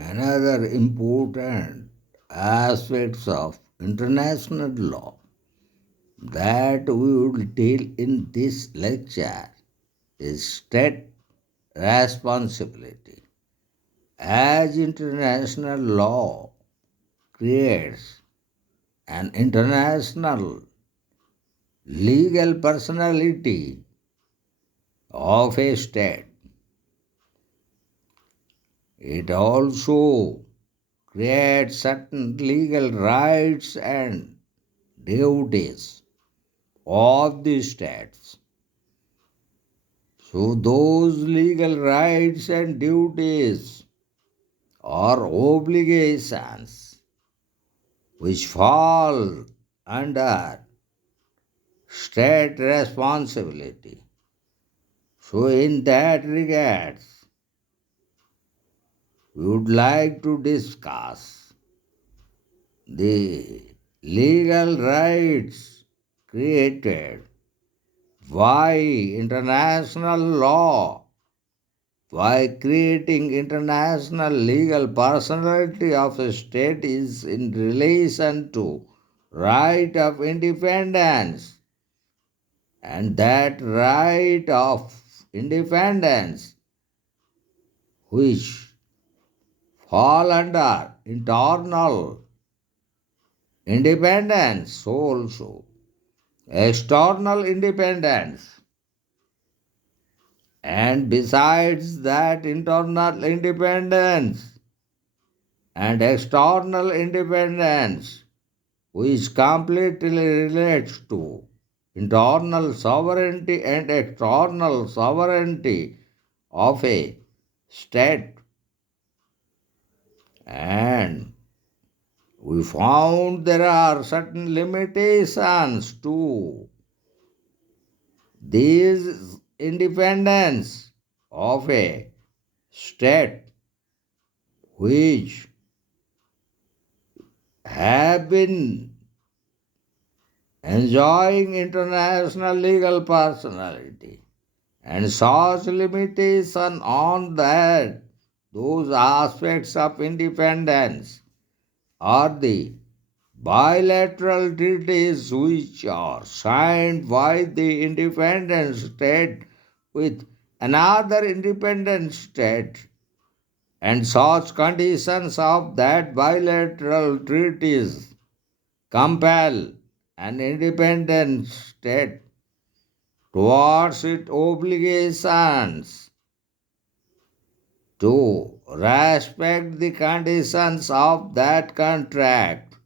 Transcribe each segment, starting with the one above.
Another important aspects of international law that we will deal in this lecture is state responsibility. As international law creates an international legal personality of a state, it also creates certain legal rights and duties of the states. So, those legal rights and duties or obligations which fall under state responsibility. So, in that regards, we would like to discuss the legal rights created by international law, by creating international legal personality of a state is in relation to right of independence, and that right of independence which fall under internal independence also external independence, and besides that internal independence and external independence which completely relates to internal sovereignty and external sovereignty of a state. And we found there are certain limitations to these independence of a state which have been enjoying international legal personality, and such limitation on that those aspects of independence are the bilateral treaties which are signed by the independent state with another independent state, and such conditions of that bilateral treaties compel an independent state towards its obligations to respect the conditions of that contract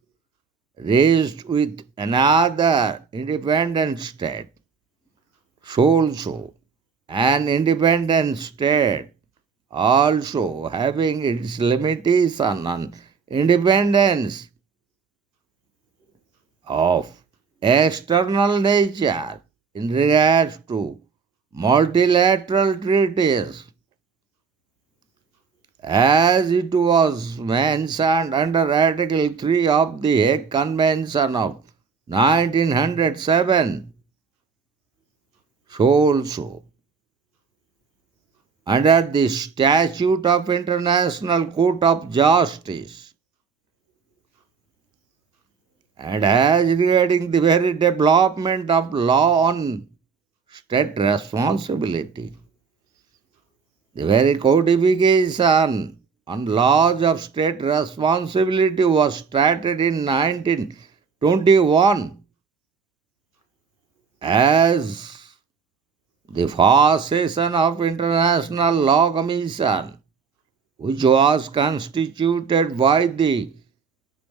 reached with another independent state. So, an independent state also having its limitation on independence of external nature in regards to multilateral treaties, as it was mentioned under Article 3 of the Hague Convention of 1907. So also, under the Statute of International Court of Justice, and as regarding the very development of law on state responsibility, the very codification on laws of state responsibility was started in 1921 as the first session of International Law Commission, which was constituted by the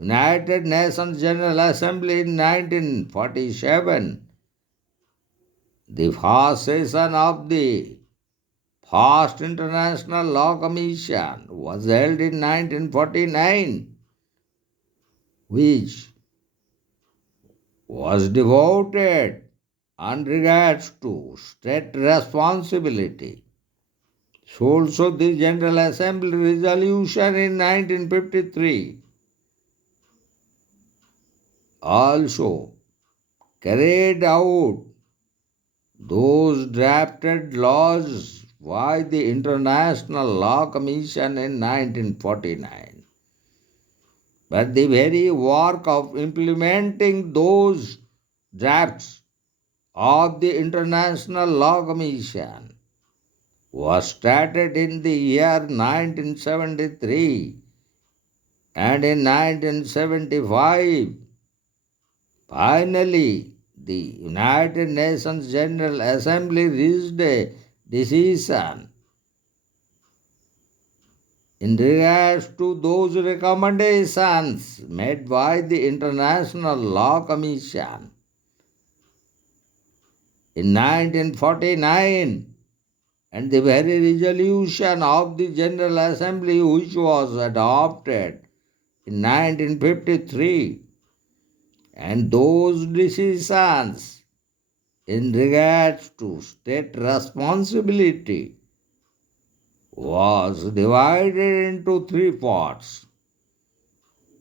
United Nations General Assembly in 1947. The first session of the first International Law Commission was held in 1949, which was devoted on regards to state responsibility. So also the General Assembly resolution in 1953 also carried out those drafted laws by the International Law Commission in 1949. But the very work of implementing those drafts of the International Law Commission was started in the year 1973, and in 1975, finally, the United Nations General Assembly reached a decision in regards to those recommendations made by the International Law Commission in 1949, and the very resolution of the General Assembly which was adopted in 1953, and those decisions in regards to state responsibility was divided into three parts.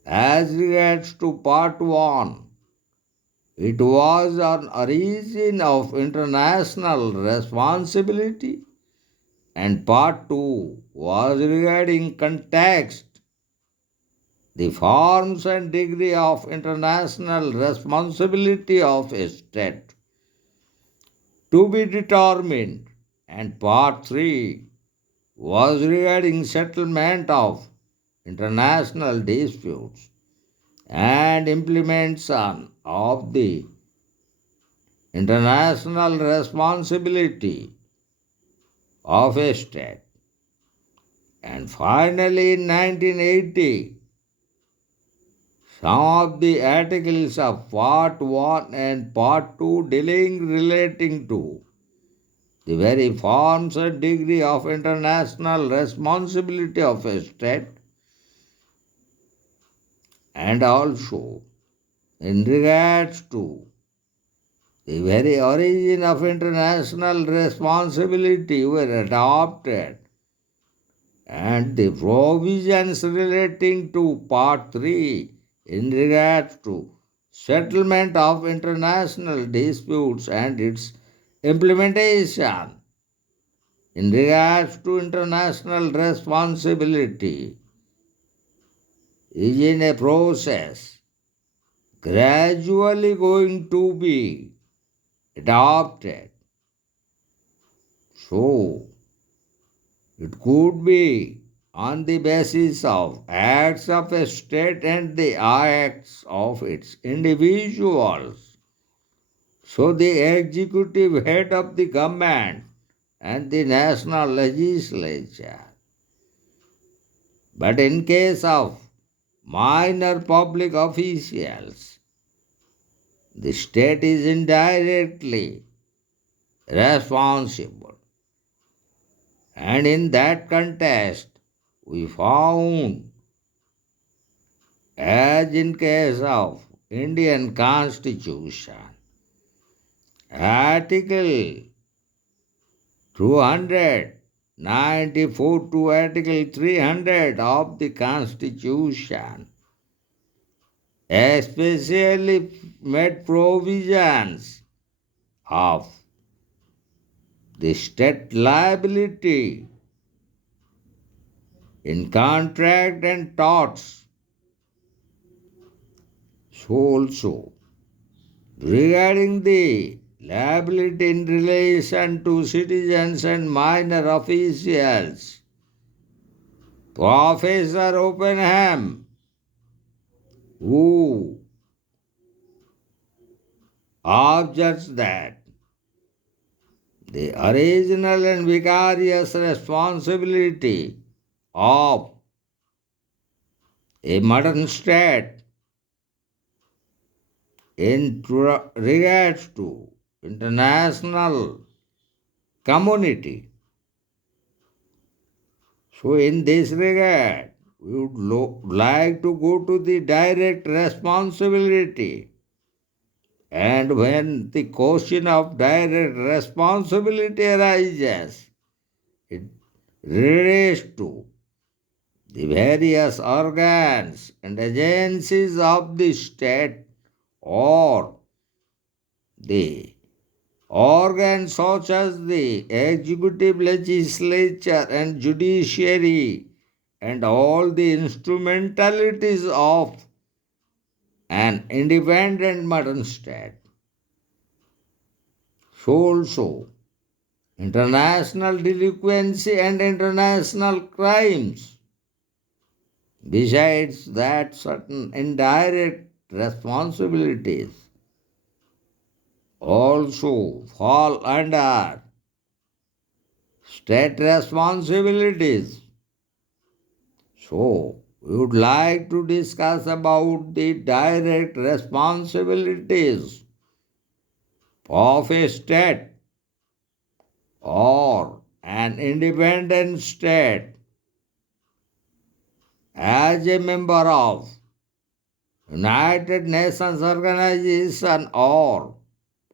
As regards to part 1, it was on origin of international responsibility, and part 2 was regarding context, the forms and degree of international responsibility of a state to be determined, and part 3 was regarding settlement of international disputes and implementation of the international responsibility of a state. And finally, in 1980, some of the articles of Part 1 and Part 2 dealing relating to the very forms and degree of international responsibility of a state, and also in regards to the very origin of international responsibility were adopted, and the provisions relating to Part 3 in regards to settlement of international disputes and its implementation in regards to international responsibility is in a process gradually going to be adopted. So, it could be on the basis of acts of a state and the acts of its individuals. So, the executive head of the government and the national legislature. But in case of minor public officials, the state is indirectly responsible. And in that context, we found, as in case of Indian Constitution, Article 294 to Article 300 of the Constitution, especially made provisions of the state liability in contract and torts. So also, regarding the liability in relation to citizens and minor officials, Professor Oppenheim, who observes that the original and vicarious responsibility of a modern state in regards to international community. So, in this regard, we would like to go to the direct responsibility. And when the question of direct responsibility arises, it relates to the various organs and agencies of the state or the Organs such as the executive, legislature, and judiciary, and all the instrumentalities of an independent modern state. So also, international delinquency and international crimes. Besides that, certain indirect responsibilities also fall under state responsibilities. So, we would like to discuss about the direct responsibilities of a state or an independent state as a member of United Nations organization or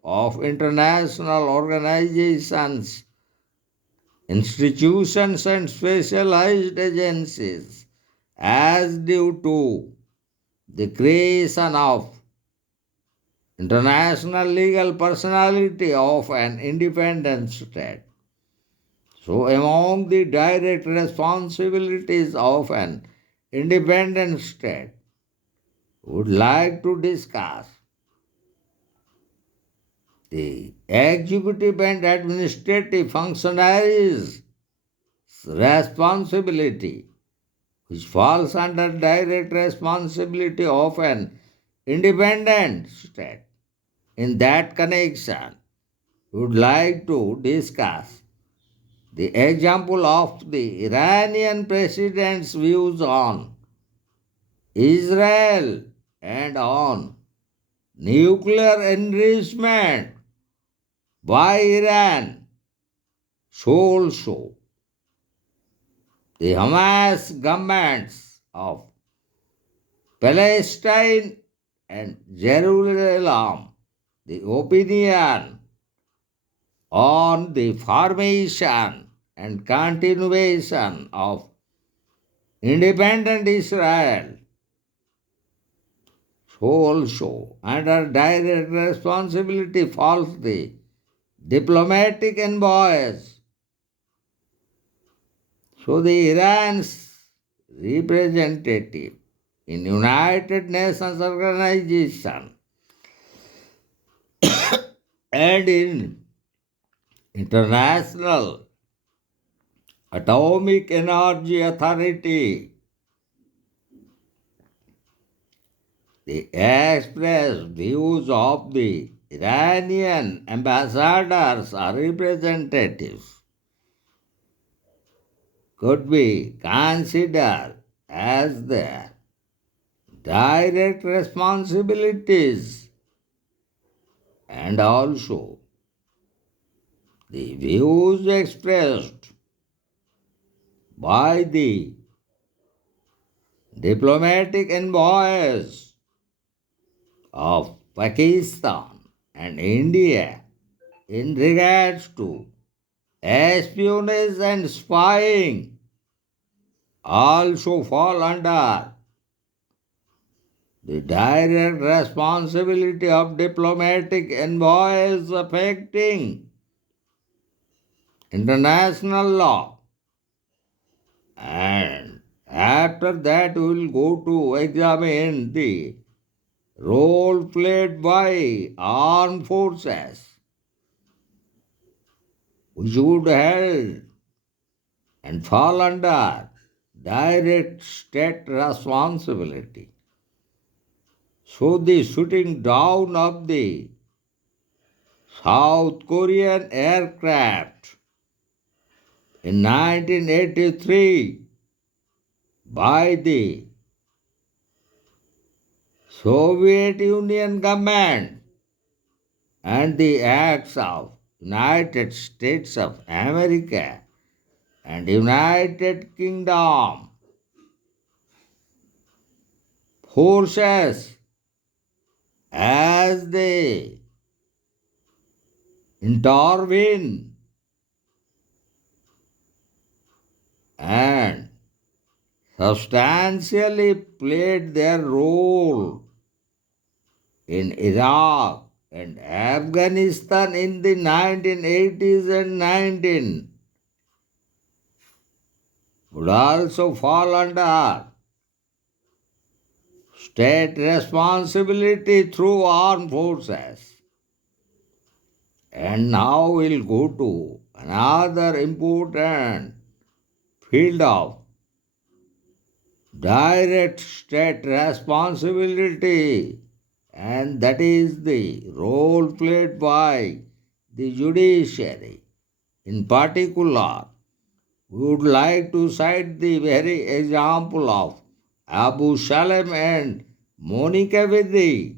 of international organizations, institutions and specialized agencies as due to the creation of international legal personality of an independent state. So, among the direct responsibilities of an independent state, would like to discuss the executive and administrative functionaries' responsibility, which falls under direct responsibility of an independent state. In that connection, we would like to discuss the example of the Iranian president's views on Israel and on nuclear enrichment by Iran. So also, the Hamas governments of Palestine and Jerusalem, the opinion on the formation and continuation of independent Israel. So also, under direct responsibility falls the diplomatic envoys. So the Iran's representative in United Nations Organization and in International Atomic Energy Authority, the expressed views of the Iranian ambassadors or representatives could be considered as their direct responsibilities, and also the views expressed by the diplomatic envoys of Pakistan and India in regards to espionage and spying also fall under the direct responsibility of diplomatic envoys affecting international law. And after that, we will go to examine the role played by armed forces, which would held and fall under direct state responsibility. So the shooting down of the South Korean aircraft in 1983 by the Soviet Union government and the acts of United States of America and United Kingdom forces as they intervene and substantially played their role in Iraq and Afghanistan in the 1980s and 19 would also fall under state responsibility through armed forces. And now we'll go to another important field of direct state responsibility, and that is the role played by the judiciary. In particular, we would like to cite the very example of Abu Salam and Monica Vidhi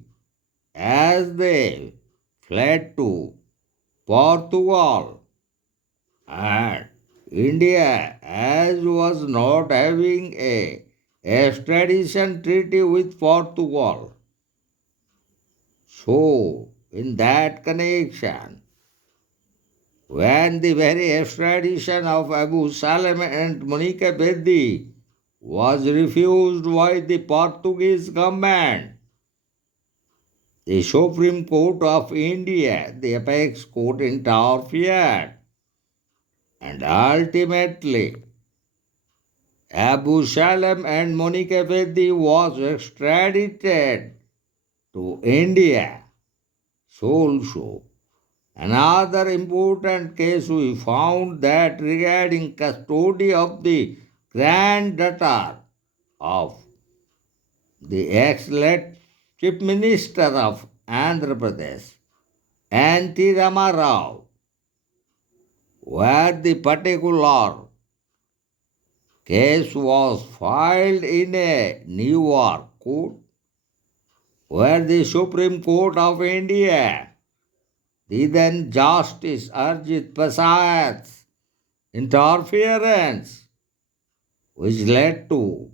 as they fled to Portugal, and India as was not having a extradition treaty with Portugal. So, in that connection, when the very extradition of Abu Salam and Monica Beddi was refused by the Portuguese government, the Supreme Court of India, the apex court, interfered, and ultimately Abu Salam and Monica Beddi was extradited to India. So also, another important case we found that regarding custody of the granddaughter of the ex-late Chief Minister of Andhra Pradesh, N.T. Ramarao, where the particular case was filed in a New York court, where the Supreme Court of India, the then Justice Arjit Prasad's interference, which led to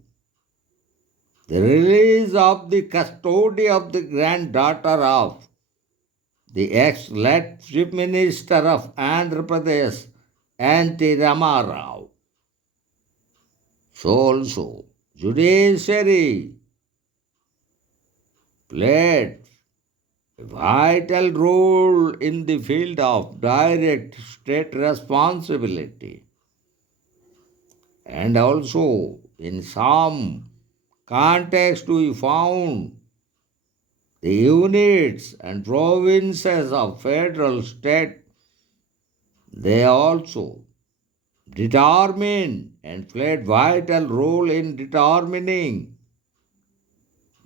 the release of the custody of the granddaughter of the ex-late Chief Minister of Andhra Pradesh, N.T. Ramarao. So also, judiciary played a vital role in the field of direct state responsibility, and also in some context we found the units and provinces of federal state, they also determined and played vital role in determining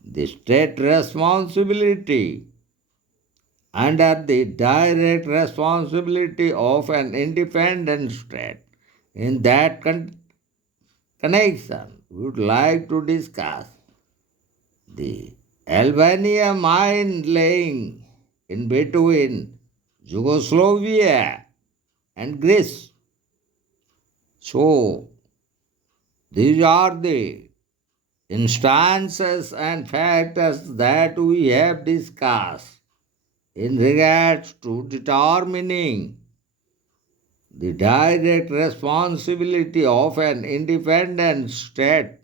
the state responsibility under the direct responsibility of an independent state. In that connection, we would like to discuss the Albania mine laying in between Yugoslavia and Greece. So, these are the instances and factors that we have discussed in regards to determining the direct responsibility of an independent state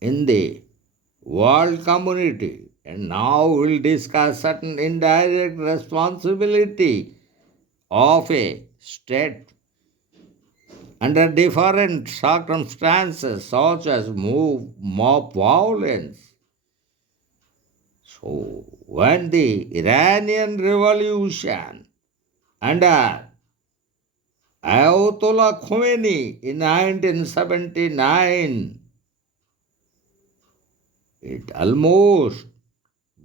in the world community. And now we'll discuss certain indirect responsibility of a state under different circumstances such as mob violence. So when the Iranian Revolution under Ayatollah Khomeini in 1979, it almost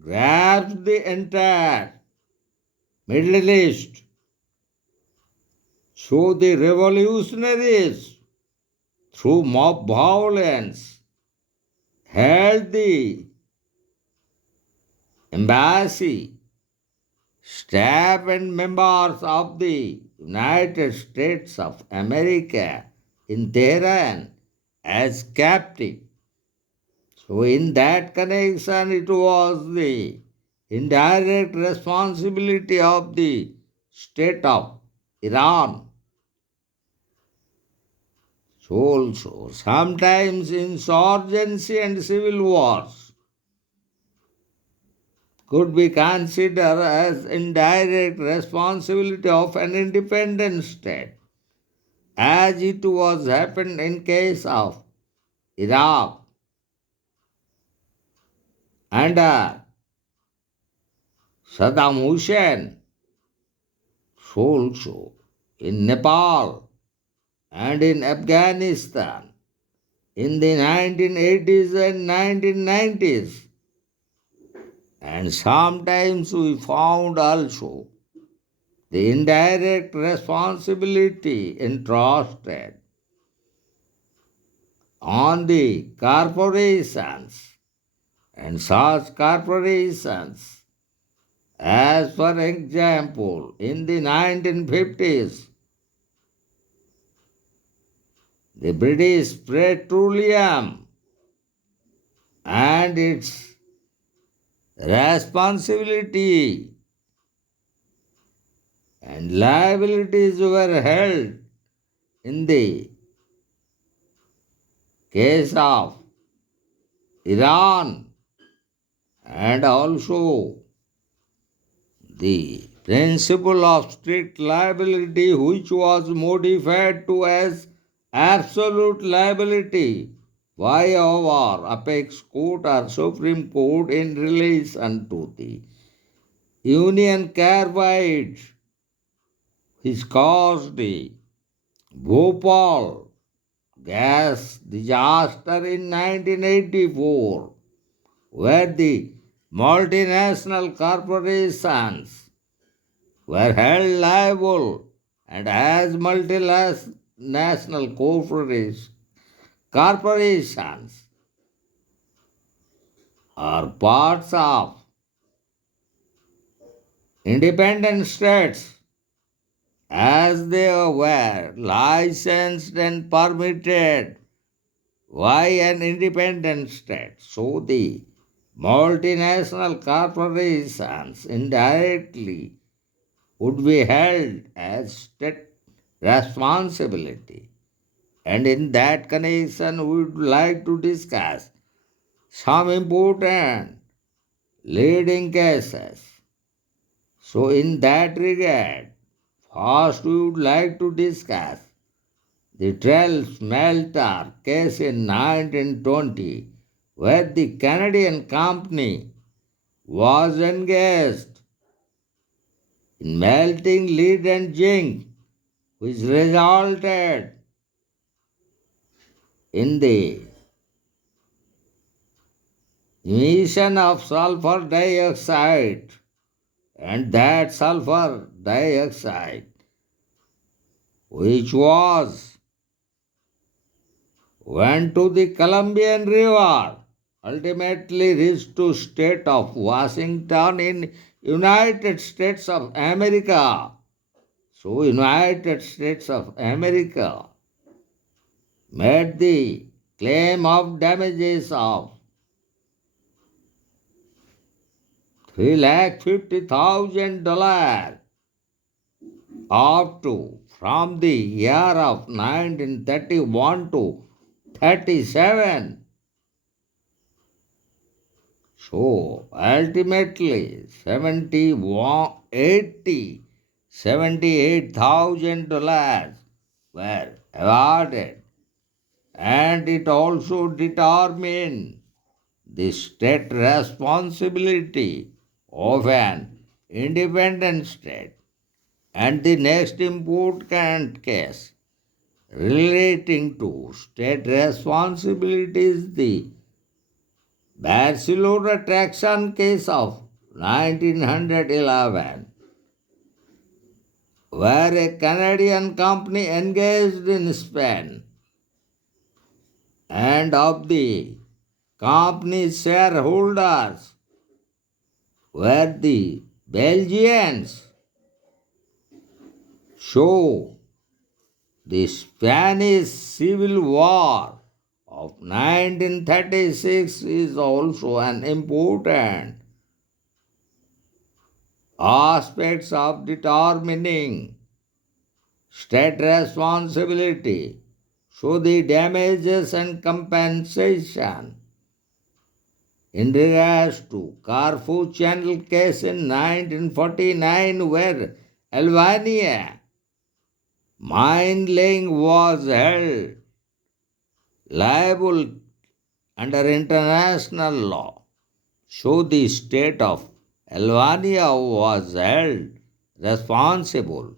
grabbed the entire Middle East. So the revolutionaries, through mob violence, held the embassy, staff and members of the United States of America in Tehran as captive. So in that connection, it was the indirect responsibility of the state of Iran. So also, sometimes insurgency and civil wars could be considered as indirect responsibility of an independent state, as it was happened in case of Iraq under Saddam Hussein, also in Nepal and in Afghanistan in the 1980s and 1990s. And sometimes we found also the indirect responsibility entrusted on the corporations, and such corporations, as for example, in the 1950s, the British Petroleum and its responsibility and liabilities were held in the case of Iran, and also the principle of strict liability, which was modified to as absolute liability by our apex court or Supreme Court in relation to the Union Carbide, which caused the Bhopal gas disaster in 1984, where the multinational corporations were held liable, and as multinational corporations are parts of independent states, as they were licensed and permitted by an independent state. So the multinational corporations indirectly would be held as state responsibility. And in that connection, we would like to discuss some important leading cases. So, in that regard, first we would like to discuss the Trail Smelter case in 1920, where the Canadian company was engaged in melting lead and zinc, which resulted in the emission of sulfur dioxide, and that sulfur dioxide, which was went to the Columbian River, ultimately reached to state of Washington in United States of America. So United States of America made the claim of damages of $350,000 up to from the year of 1931 to 37. So ultimately 78,000 were awarded, and it also determined the state responsibility of an independent state. And the next important case relating to state responsibilities, the Barcelona traction case of 1911, where a Canadian company engaged in Spain, and of the company's shareholders were the Belgians. So, the Spanish Civil War of 1936 is also an important aspect of determining state responsibility. So the damages and compensation in regards to Carrefour Channel case in 1949 where Albania mine laying was held liable under international law. So the state of Albania was held responsible.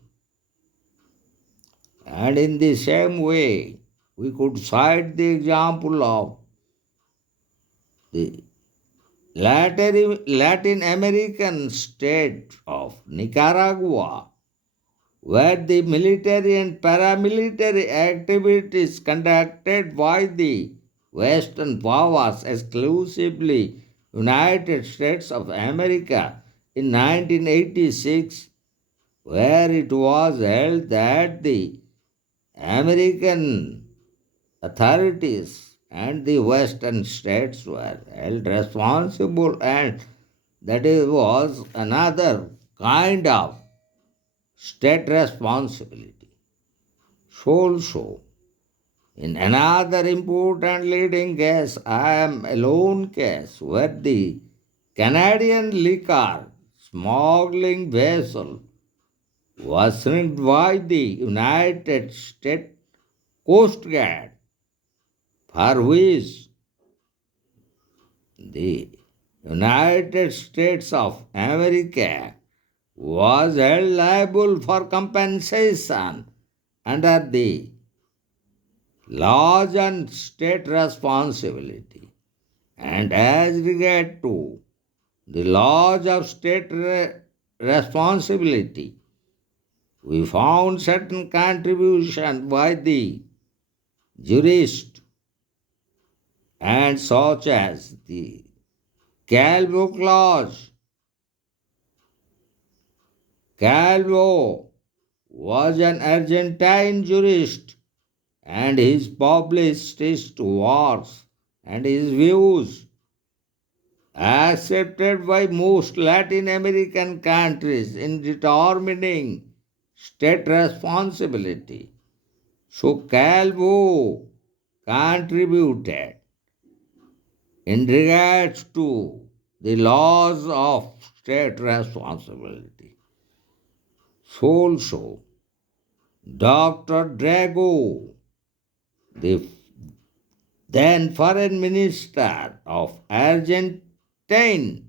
And in the same way, we could cite the example of the Latin American state of Nicaragua, where the military and paramilitary activities conducted by the Western powers, exclusively United States of America, in 1986, where it was held that the American authorities and the Western states were held responsible, and was another kind of state responsibility. So also, in another important leading case, I am alone case where the Canadian liquor smuggling vessel was sunk by the United States Coast Guard, for which the United States of America was held liable for compensation under the laws and state responsibility. And as regard to the laws of state responsibility, we found certain contribution by the jurists and such as the Calvo clause. Calvo was an Argentine jurist, and his published his works and his views accepted by most Latin American countries in determining state responsibility. So Calvo contributed in regards to the laws of state responsibility. So also Dr. Drago, the then foreign minister of Argentina,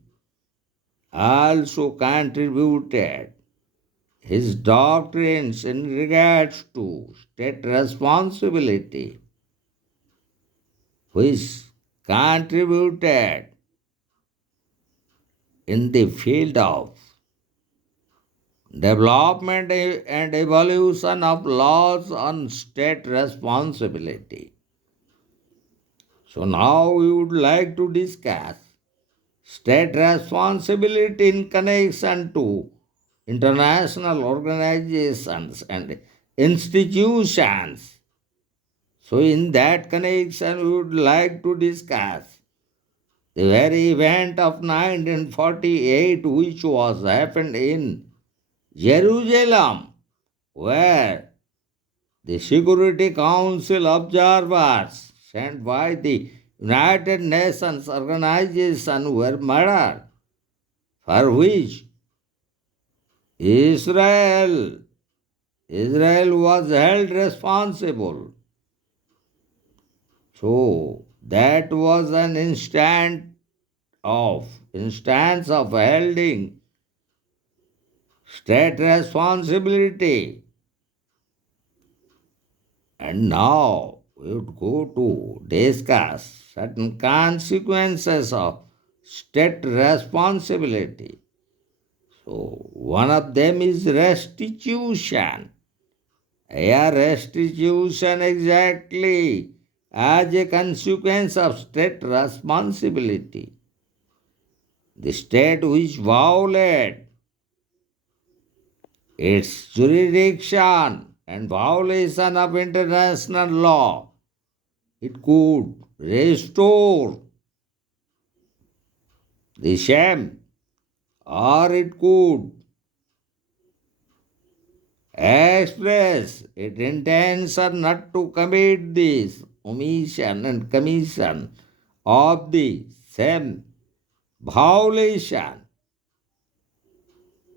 also contributed his doctrines in regards to state responsibility, which contributed in the field of development and evolution of laws on state responsibility. So now we would like to discuss state responsibility in connection to international organizations and institutions. So in that connection, we would like to discuss the very event of 1948 which was happened in Jerusalem, where the Security Council observers sent by the United Nations organization were murdered, for which Israel Israel was held responsible. So that was an instance of holding state responsibility. And now we would go to discuss certain consequences of state responsibility. So one of them is restitution. Here restitution exactly as a consequence of state responsibility. The state which violates its jurisdiction and violation of international law, it could restore the same, or it could express its intention not to commit this omission and commission of the same violation,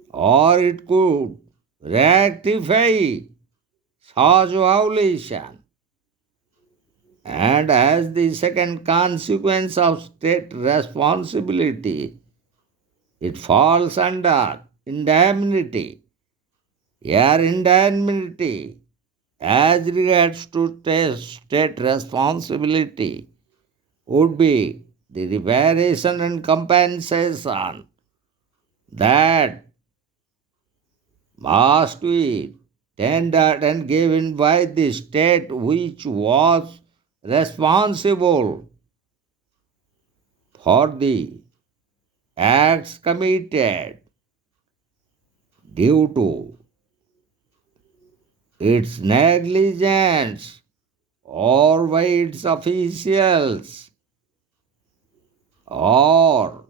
or it could rectify such violation. And as the second consequence of state responsibility, it falls under indemnity. Here, indemnity as regards to state responsibility would be the reparation and compensation that must be tendered and given by the state which was responsible for the acts committed due to its negligence or by its officials or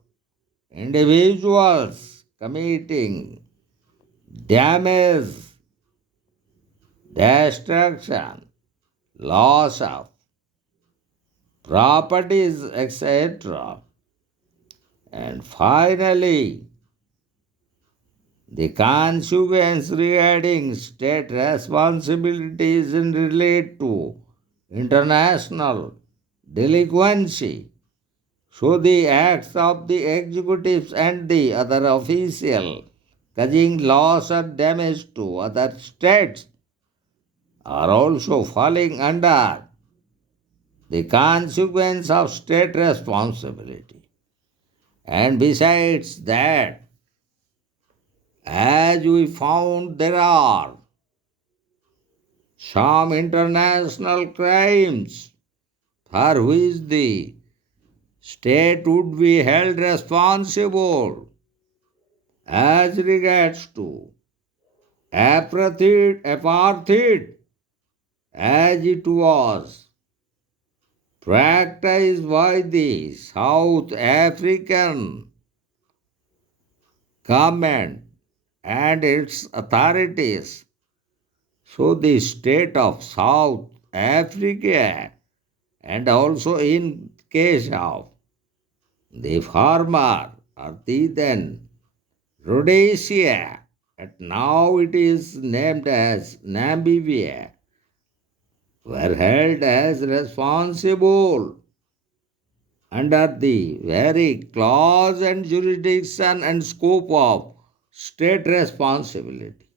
individuals committing damage, destruction, loss of properties, etc. And finally, the consequence regarding state responsibilities in relate to international delinquency. So the acts of the executives and the other official causing loss or damage to other states are also falling under the consequence of state responsibility. And besides that, as we found, there are some international crimes for which the state would be held responsible as regards to apartheid as it was practiced by the South African government and its authorities. So the state of South Africa and also in case of the former or the then Rhodesia, and now it is named as Namibia, were held as responsible under the very clause and jurisdiction and scope of state responsibility.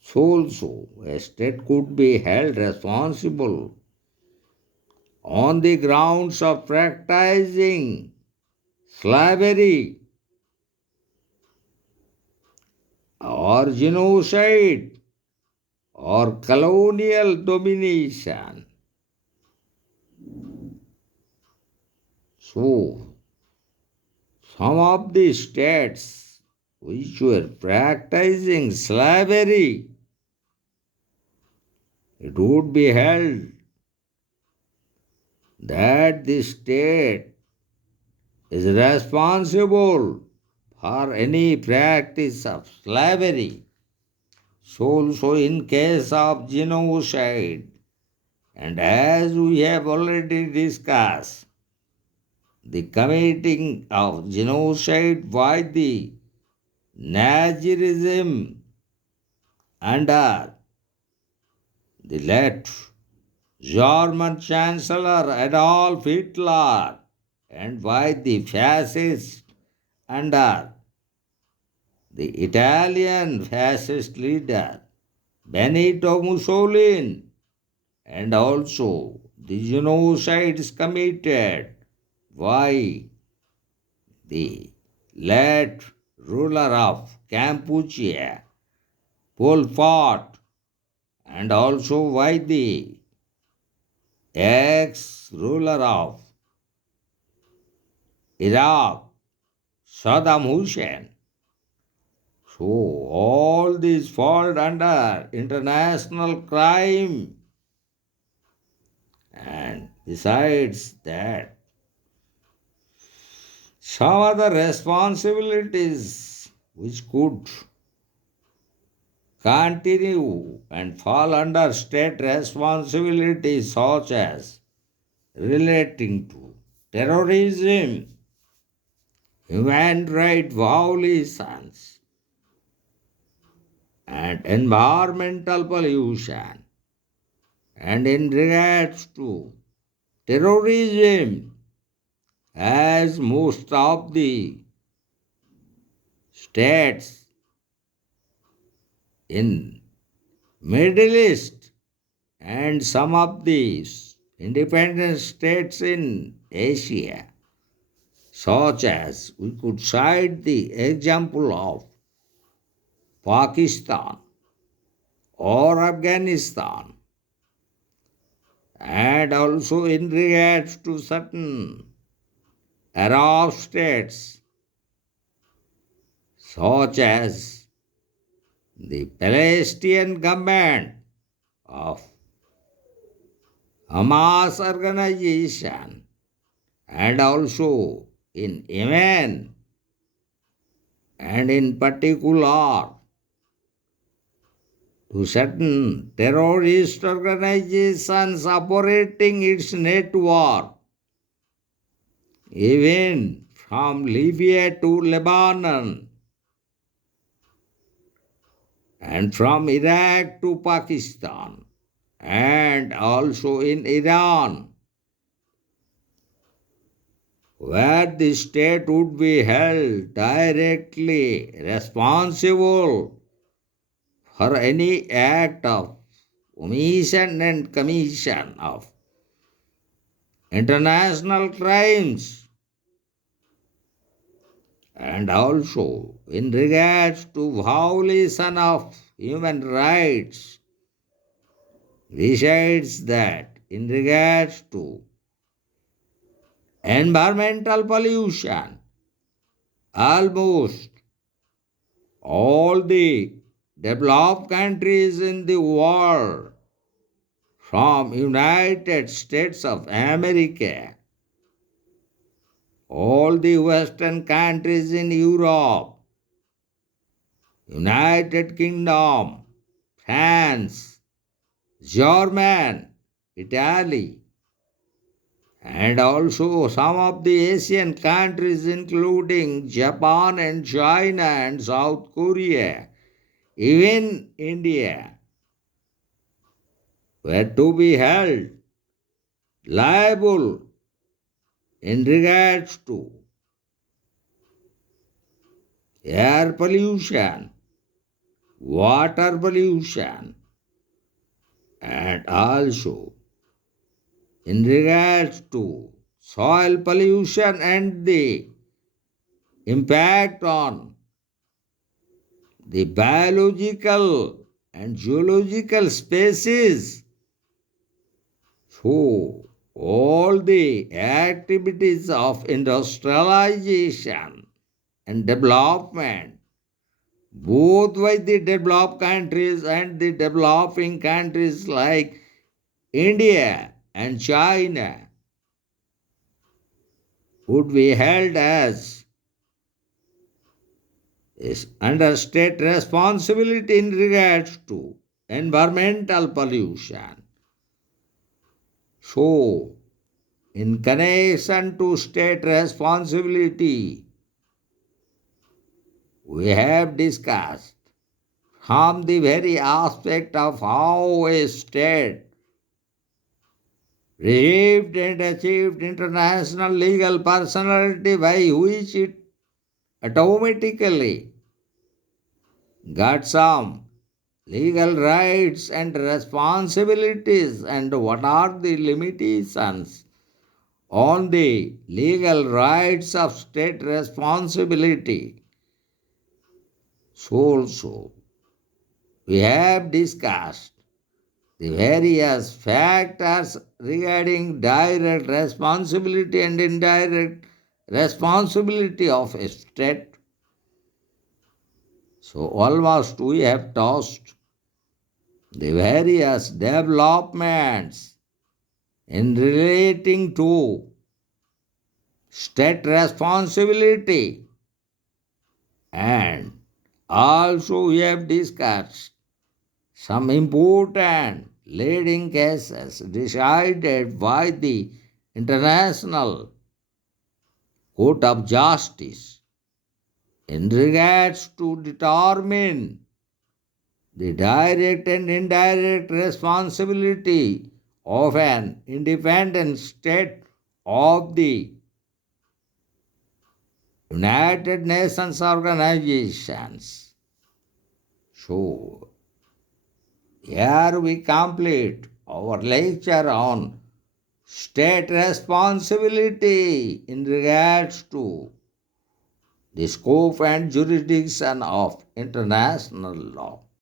So also, a state could be held responsible on the grounds of practicing slavery or genocide or colonial domination. So, some of the states which were practicing slavery, it would be held that the state is responsible for any practice of slavery. So also in case of genocide, and as we have already discussed, the committing of genocide by the Nazi regime under the late German Chancellor Adolf Hitler and by the fascists under the Italian fascist leader Benito Mussolini, and also the genocides committed by the late ruler of Cambodia, Pol Pot, and also by the ex-ruler of Iraq, Saddam Hussein. So all these fall under international crime. And besides that, some other responsibilities which could continue and fall under state responsibilities such as relating to terrorism human rights violations, and environmental pollution, and in regards to terrorism, as most of the states in Middle East and some of the independent states in Asia, such as we could cite the example of Pakistan or Afghanistan, and also in regards to certain Arab states such as the Palestinian government of Hamas organization, and also in Yemen, and in particular to certain terrorist organizations operating its network, even from Libya to Lebanon, and from Iraq to Pakistan, and also in Iran, where the state would be held directly responsible for any act of omission and commission of international crimes, and also in regards to violation of human rights. Besides that, in regards to environmental pollution, almost all the developed countries in the world, from United States of America, all the Western countries in Europe, United Kingdom, France, German, Italy, and also some of the Asian countries including Japan and China and South Korea, even India, were to be held liable in regards to air pollution, water pollution, and also in regards to soil pollution and the impact on the biological and geological species. So, all the activities of industrialization and development, both by the developed countries and the developing countries like India and China, would be held as is under state responsibility in regards to environmental pollution. So, in connection to state responsibility, we have discussed from the very aspect of how a state received and achieved international legal personality by which it automatically got some legal rights and responsibilities, and what are the limitations on the legal rights of state responsibility. So also we have discussed the various factors regarding direct responsibility and indirect responsibility of a state. So almost we have touched the various developments in relating to state responsibility, and also we have discussed some important leading cases decided by the international court of justice in regards to determine the direct and indirect responsibility of an independent state of the United Nations organizations. So, here we complete our lecture on state responsibility in regards to the scope and jurisdiction of international law.